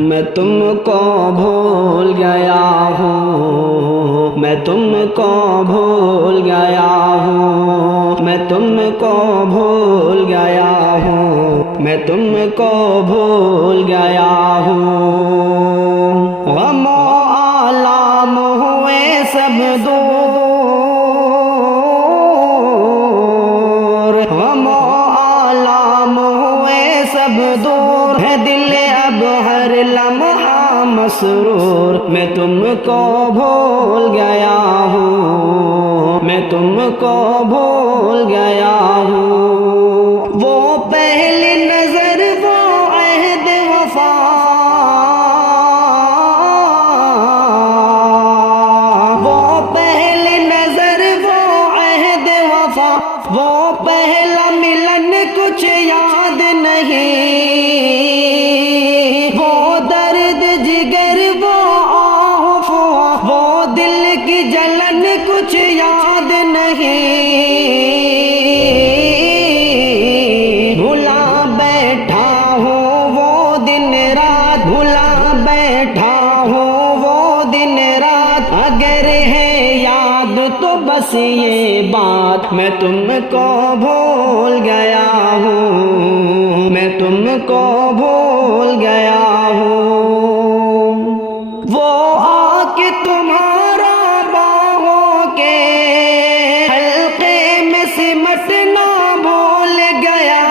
میں تم کو بھول گیا ہوں، میں تم کو بھول گیا ہوں، میں تم کو بھول گیا ہوں، میں تم کو بھول گیا ہوں۔ غم و آلام ہوئے سب دور، غم و آلام ہوئے سب دور، ہے دل اب ہر لمحہ مسرور۔ میں تم کو بھول گیا ہوں، میں تم کو بھول گیا ہوں۔ وہ پہلی نظر، وہ عہد وفا، وہ پہلی نظر، وہ عہد وفا، وہ پہلا ملن کچھ یاد نہیں، وہ درد جگر، وہ آہ وہ دل کی جلن کچھ یاد نہیں۔ بھلا بیٹھا ہوں وہ دن رات، بھلا بیٹھا ہوں وہ دن رات، اگر ہے یاد تو بس یہ بات، میں تم کو بھول گیا ہوں، میں تم کو بھول گیا ہوں۔ وہ آ کے تمہارا باہوں کے حلقے میں سمٹنا بھول گیا،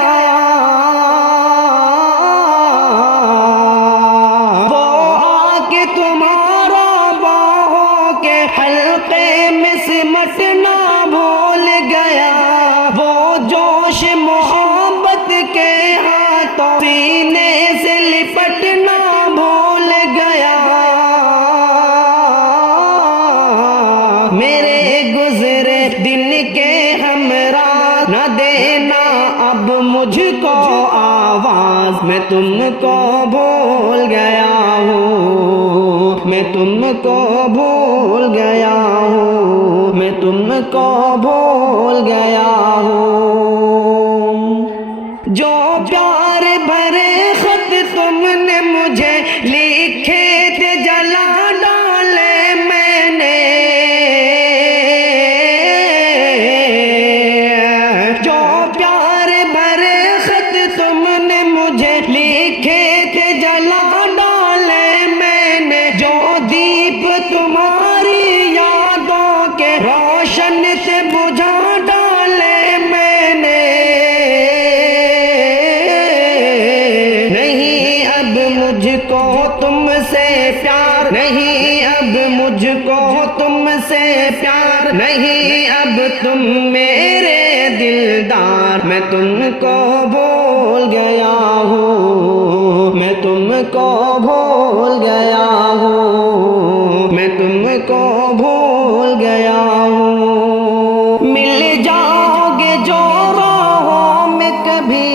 وہ آ کے تمہارا باہوں کے حلقے میں سمٹنا بھول گیا، وہ جوش محبت کے ہاتھوں سینے سے لپٹنا بھول گیا۔ میرے گزرے دن کے ہمراہ نہ دینا اب مجھ کو آواز، میں تم کو بھول گیا ہوں، میں تم کو بھول گیا ہوں، میں تم کو بھول گیا ہوں۔ جو پیار بھرے خط تم نے مجھے لکھے تھے جلا ڈالے میں نے، جو پیار بھرے خط تم نے مجھے لکھے تھے جلا ڈالے میں نے، جو دیپ تمہاری یادوں کے روشن سے بجھا ڈالے میں نے۔ نہیں اب مجھ کو تم سے پیار، نہیں اب مجھ کو تم سے پیار، نہیں اب تم میرے دلدار، میں تم کو بھول گیا ہوں، میں تم کو بھول گیا ہوں، میں تم کو بھول گیا ہوں۔ مل جاؤ گے جو راہوں میں کبھی،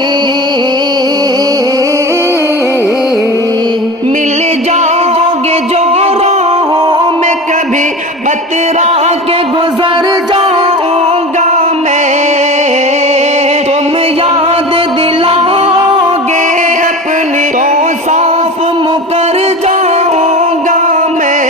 مل جاؤ گے جو راہوں میں کبھی، بترا کے گزر جاؤں گا میں، تم یاد دلاؤ گے اپنی تو صاف مکر جاؤں گا میں۔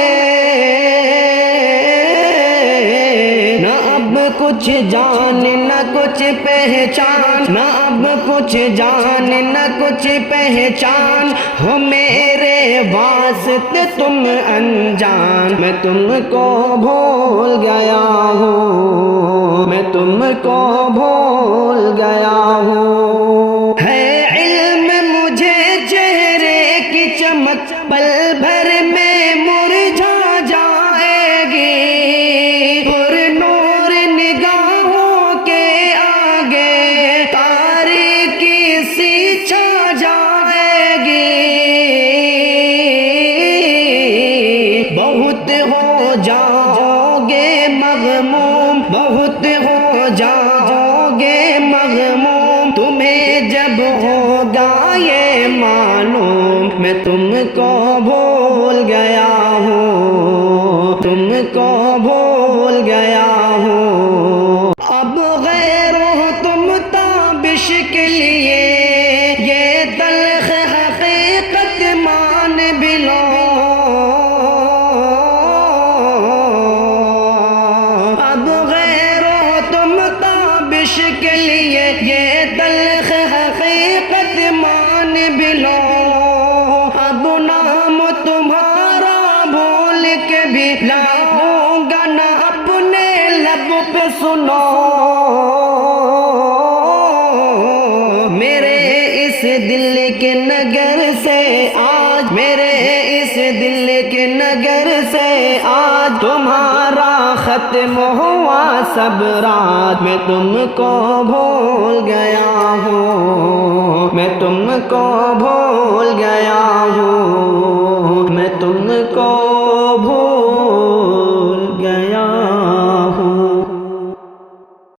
نہ اب کچھ جان نہ کچھ پہچان، نہ اب کچھ جان نہ کچھ پہچان، ہو میرے واسطے تم انجان، میں تم کو بھول گیا ہوں، میں تم کو بھول گیا ہوں۔ ہے علم مجھے چہرے کی چمک پل بھر میں مرجھا جائے گی، پر نور نگاہوں کے آگے تاریکی سی چھا جائے گی۔ بہت ہو جاؤ گے مغموم، بہت ہو جاؤ گے کے لیے یہ تلخ حقیقت مان بھی لو، اب غیر و تم تابش کے لیے یہ تلخ حقیقت مان بھی لو، اب نام تمہارا بھول کے بھی لاؤں گا نہ اپنے لب پہ، سنو میرے اس دل کے نگر سے آج، میرے اس دل کے نگر سے آج تمہارا ختم ہوا سب رات، میں تم کو بھول گیا ہوں، میں تم کو بھول گیا ہوں، میں تم کو